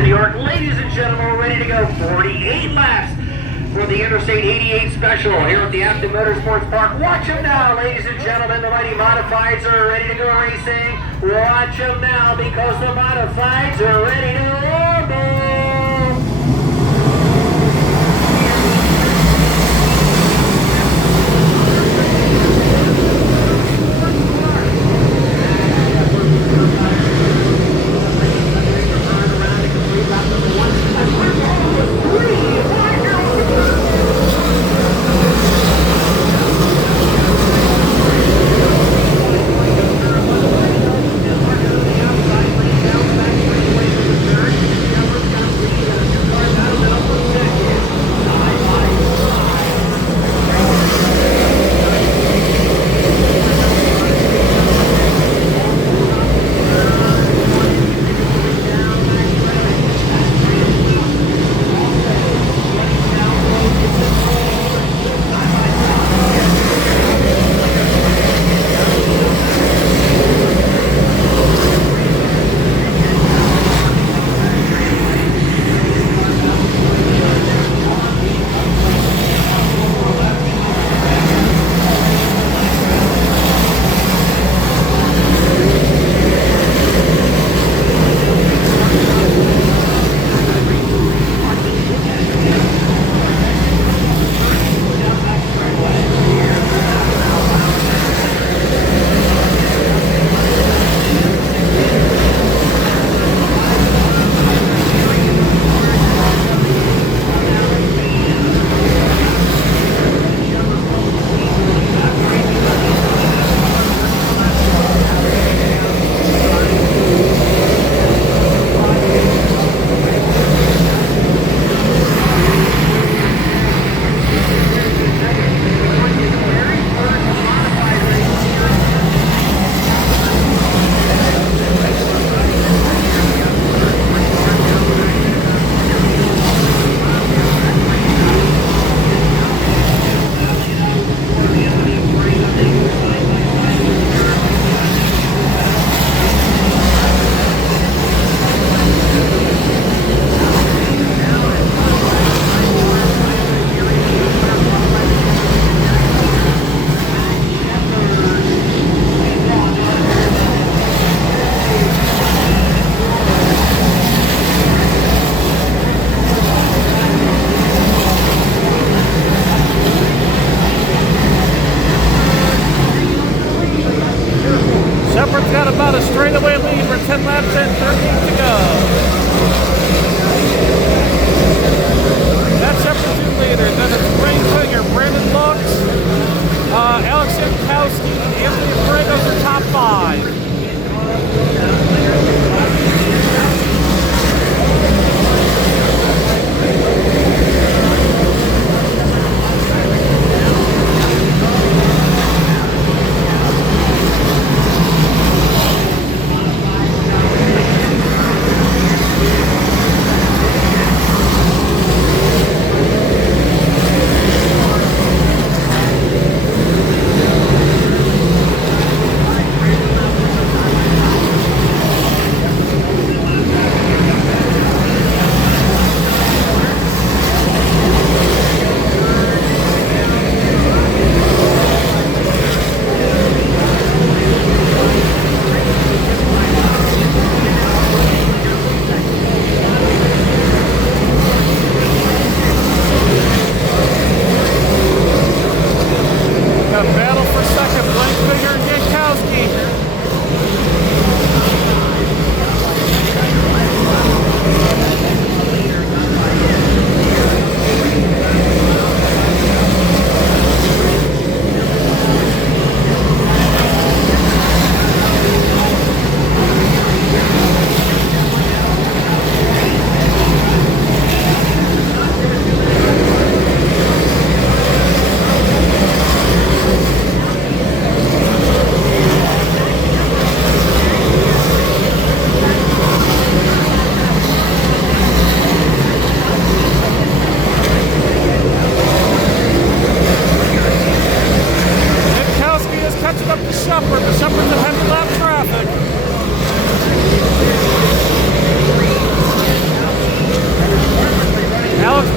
New York. Ladies and gentlemen, we're ready to go 48 laps for the Interstate 88 Special here at the Afton Motorsports Park. Watch them now, ladies and gentlemen. The mighty Modifieds are ready to go racing. Watch them now because the Modifieds are ready to rumble.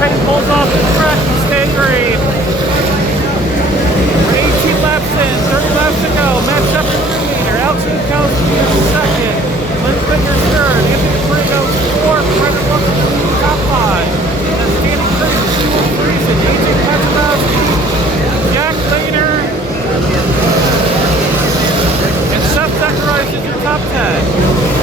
paint pulls off the track. You stay green. We're 18 laps in, 30 laps to go. Matt Shepard leader. Alton Motorsports is second. Lynn Finger's third. Anthony Frigo's fourth. Brendan Wilson is in the top five. That's Danny Chris, Stuart Friesen, AJ Petrovsky, Jack Laner, and Seth Zacharias is your top 10.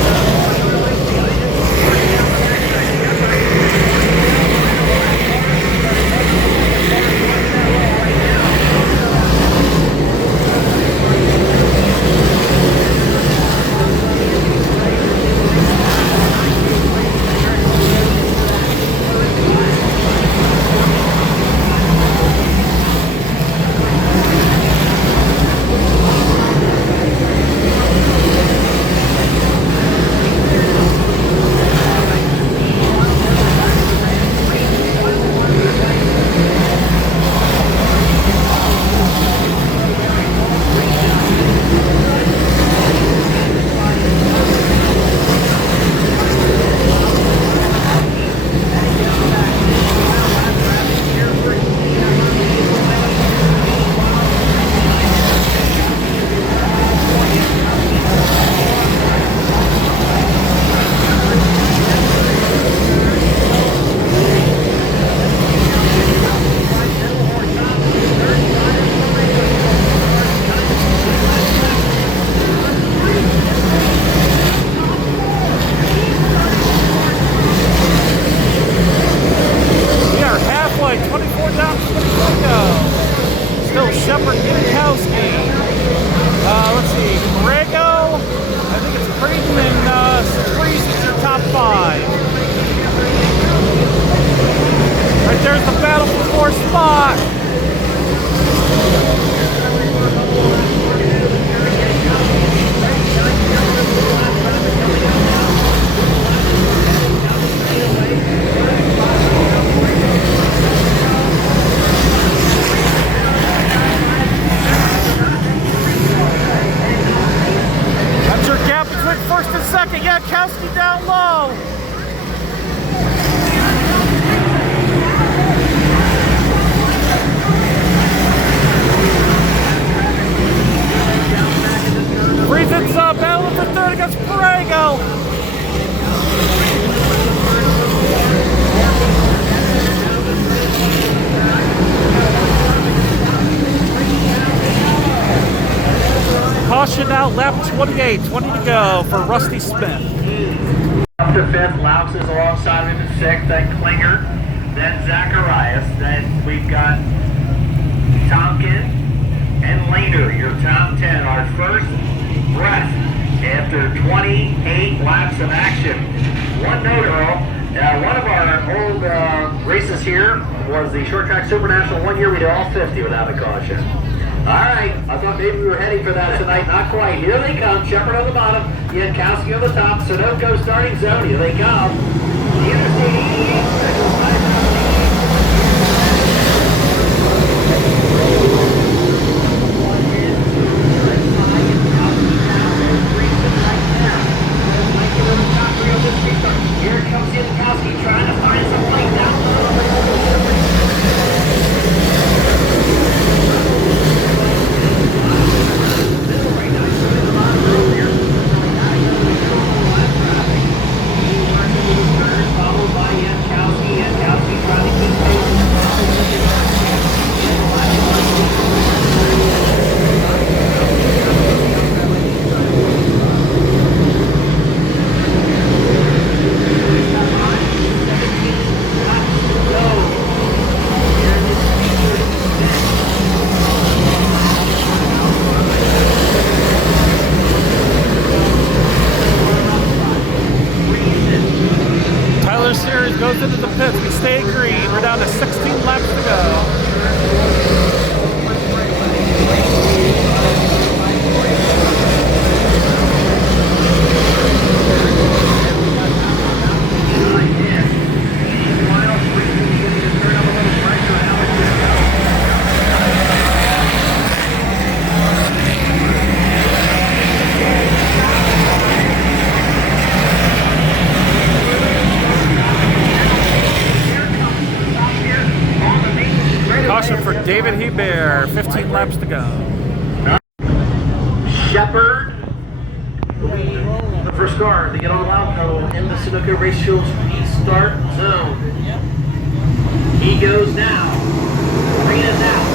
Out lap 28, 20 to go for Rusty Smith. Up to fifth, Laux is alongside him in sixth, then Klinger, then Zacharias, then we've got Tompkin and Laner, your top 10. Our first breath after 28 laps of action. One note, Earl, one of our old races here was the Short Track Super National. One year we did all 50 without a caution. All right, I thought maybe we were heading for that tonight. Not quite. Here they come. Shepard on the bottom. Yankowski on the top. Sunoco starting zone. Here they come. The Interstate 88 special Here comes Yankowski trying to find some light down low. Goes into the pits. We stay green. We're down to 16 laps to go. David Hebert, 15 laps to go. Shepard, the first car to get on the loud pedal in the Sunoco Race Shield's restart zone. He goes now. Green is out.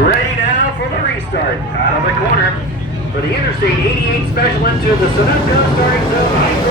Ready now for the restart. Out of the corner for the Interstate 88 special into the Sunoco starting zone.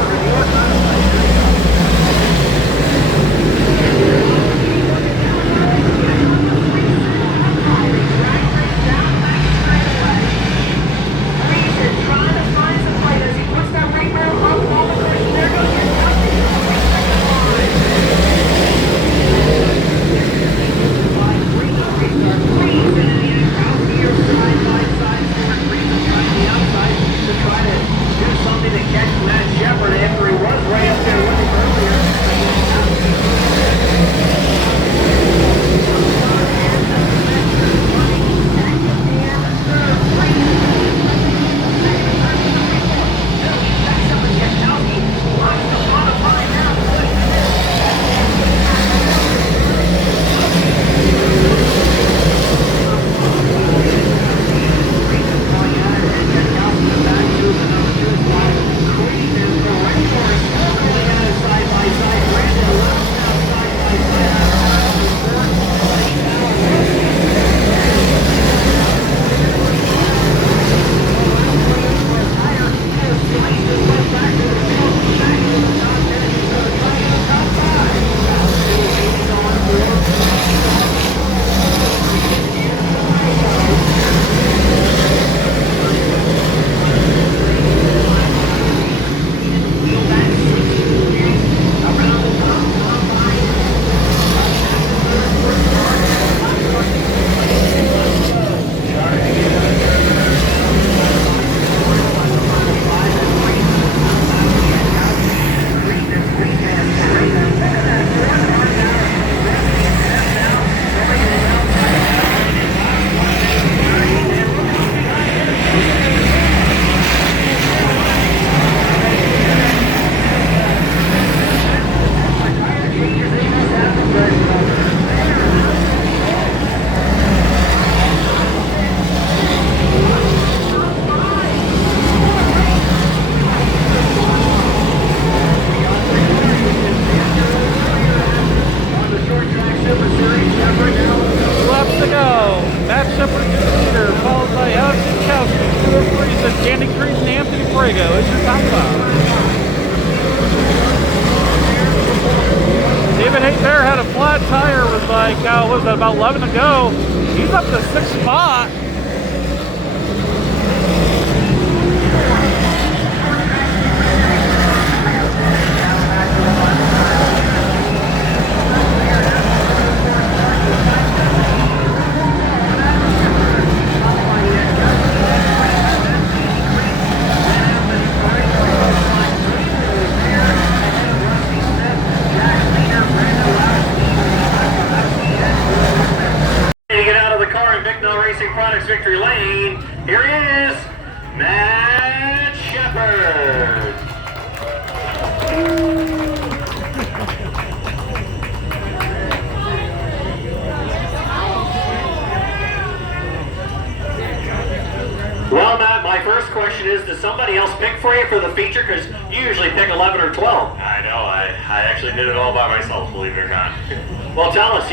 Was it about 11 to go? He's up to 6th spot. Victory lane. Here he is, Matt Shepard. somebody else pick for you for the feature? Because you usually pick 11 or 12. I know, I actually did it all by myself, believe it or not. Well, tell us,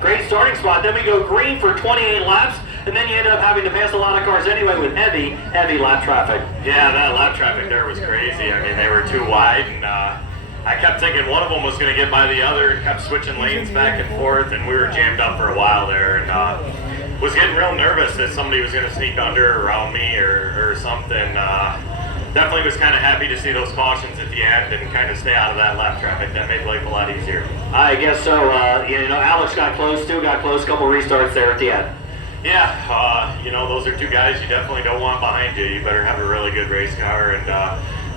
great starting spot. Then we go green for 28 laps, and then you end up having to pass a lot of cars anyway with heavy lap traffic. Yeah, that lap traffic there was crazy. I mean, they were too wide, and I kept thinking one of them was going to get by the other, and kept switching lanes back and forth, and we were jammed up for a while there, and was getting real nervous that somebody was going to sneak under around me or something. Definitely was kind of happy to see those cautions at the end and kind of stay out of that lap traffic. That made life a lot easier. I guess so. Alex got close too, a couple restarts there at the end. Yeah, those are two guys you definitely don't want behind you. You better have a really good race car, and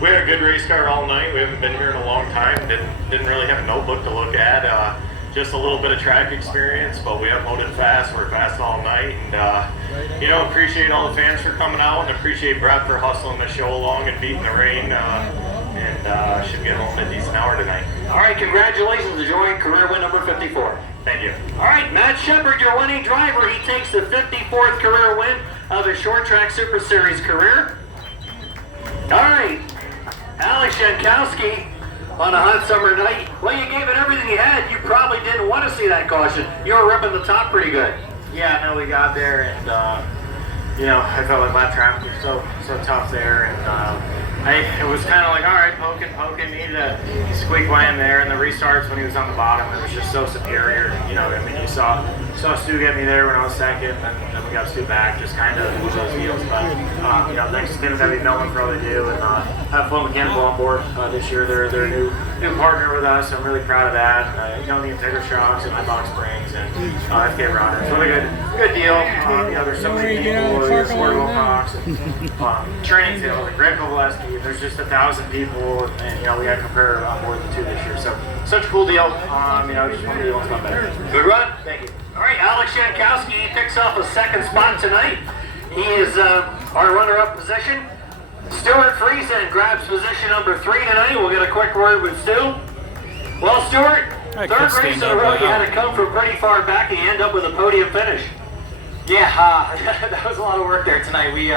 we had a good race car all night. We haven't been here in a long time. Didn't really have a notebook to look at. Just a little bit of track experience, but we unloaded fast. We're fast all night, and appreciate all the fans for coming out, and appreciate Brett for hustling the show along and beating the rain. And should get home at a decent hour tonight. All right, congratulations, enjoying career win number 54. Thank you. All right, Matt Shepard, your winning driver. He takes the 54th career win of his short track Super Series career. All right, Alex Jankowski on a hot summer night. Well, you gave it everything you had. You probably didn't want to see that caution. You were ripping the top pretty good. Yeah, no, we got there, and I felt like lap traffic was so tough there, and it was kind of like, all right, poking, needed a squeak by him there, and the restarts when he was on the bottom, it was just so superior. You saw Stu get me there when I was second, and then we got Stu back, just kind of those deals. But thanks to Tim Heavy Melvin for all they do, and have Flow Mechanical on board this year. They're a new partner with us. I'm really proud of that. The Integra shocks and my box springs and FK Roder. It's really good deal. There's so many people. There's Ford Wilcox and Training Tail and Greg Kovaleski. There's just 1,000 people, and we had to compare more than 2 this year. So such a cool deal. Just one of the ones got better. Good run. Thank you. All right, Alex Jankowski takes off a second spot tonight. He is our runner-up position. Stuart Friesen grabs position number 3 tonight. We'll get a quick word with Stu. Well, Stuart, third race in a row, you had to come from pretty far back and you end up with a podium finish. Yeah, that was a lot of work there tonight. We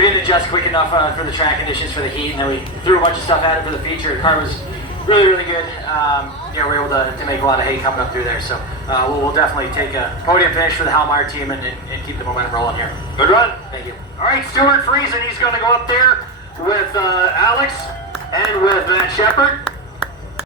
didn't adjust quick enough for the track conditions for the heat, and then we threw a bunch of stuff at it for the feature. The car was really, really good. We were able to make a lot of hay coming up through there. So we'll definitely take a podium finish for the Halmar team and keep the momentum rolling here. Good run. Thank you. All right, Stuart Friesen, he's going to go up there with Alex and with Matt Shepard.